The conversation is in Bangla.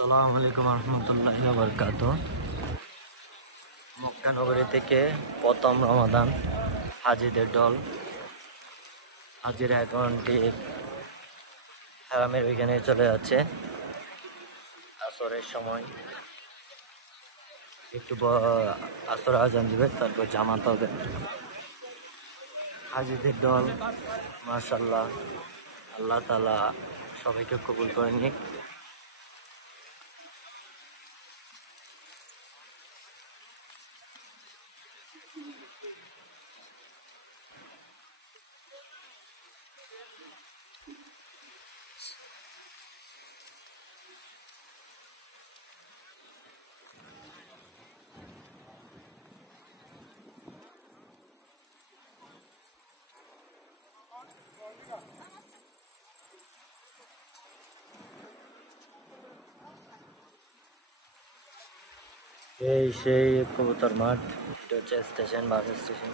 আসসালামু আলাইকুম রহমতুল্লাহি ওয়া বারাকাতুহু। মক্কা নগরী থেকে প্রথম রমাদান হাজিদের ঢল। হাজিরা এখন ঠিক হারামের ওইখানে চলে যাচ্ছে। আসরের সময় একটু আসর আজান দিবে, তারপর জামাত হবে। হাজিদের ঢল, মাশাআল্লাহ, আল্লাহ তাআলা সবাইকে কবুল করে নিক। এই সেই কবুতর মাঠ, এটা হচ্ছে স্টেশন, বাস স্টেশন।